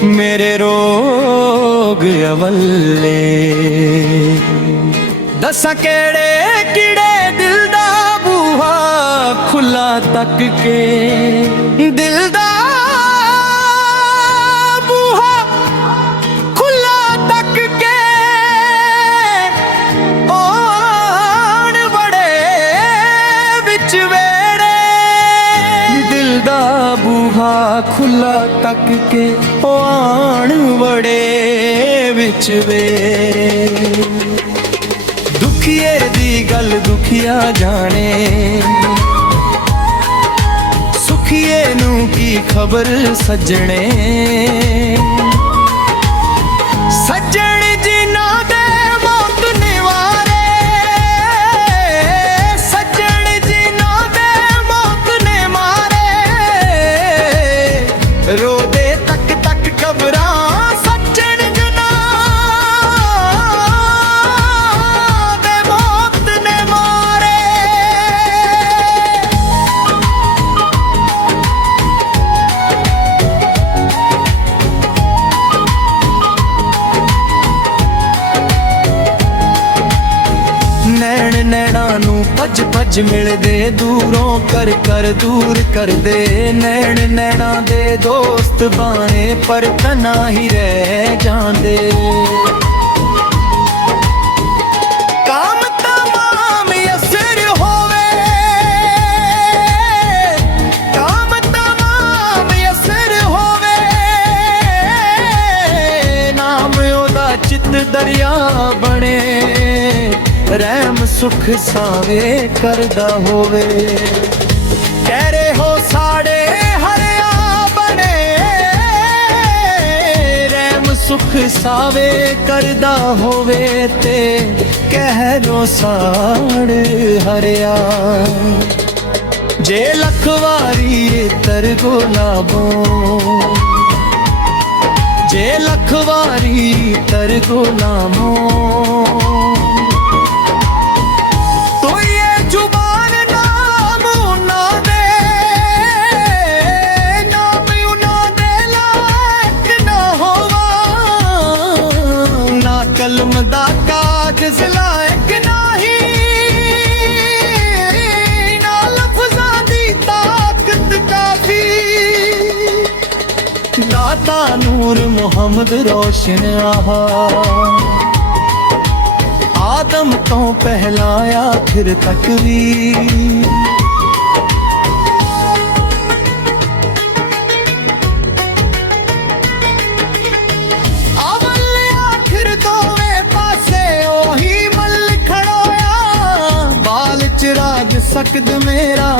मेरे रोग अवल्ले। दसा केड़े कीड़े दिल दा बूहा खुला तक के, दिल दा बूहा खुला तक के आण बड़े विच वेड़े। दिल दा बूहा खुला तक के आण बड़े विच वेड़े। दुखिए दी गल दुखिया जाने, सुखिए नू की खबर सजने। सज्जन जिन्ना दे मौत निवारे, सज्जन जिन्ना दे मौत ने मारे। रो दे तक तक कबरां नैना नू भज भज मिलदे, दूरों कर कर दूर कर दे। नैन नैना दे दोस्त बाने पर तना ही रह जांदे। काम तमाम यसर होवे, काम तमाम यसर होवे। नाम ओदा चित दरिया बने, रहम सुख सावे करदा होवे। कह रहे हो साड़े हरिया बने, रहम सुख सावे करदा होवे। ते कह रो साड़ हरिया, जे लखवारी तर गुलाबों, जे लखवारी तर गुलामों। कलम दा कागज लायक नाही, ना लफ्ज़ां दी ताकत काफी। दाता नूर मुहम्मद रोशन आहा, आदम तो पहलाया फिर तक भी। चिराग सकद मेरा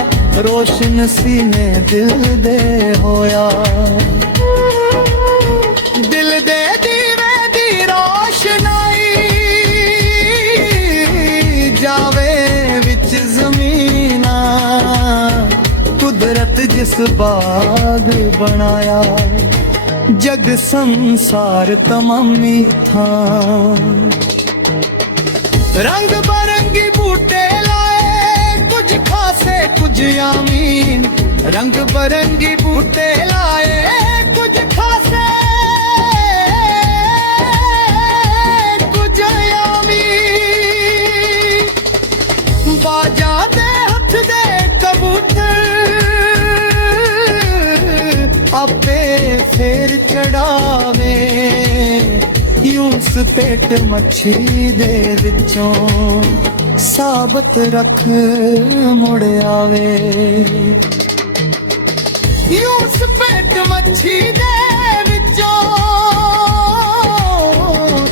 रोशन सीने दिल दे होया। दिल दे दीवे दी रोशनाई जावे विच जमीना। कुदरत जिस बाग बनाया, जग संसार तमामी था। रंग बरंगी बूटे कुछ यामीन, रंग बरंगी बूटे लाए कुछ खासे कुछ यामीन। बाजा दे हथ दे कबूतर आपे फेर चढ़ावे। यूंस पेट मच्छी दे विचों साबत रख मुड़ आवे। यूंस पेट मच्छी दे विचों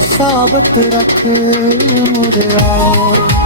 साबत रख मुड़ आवे।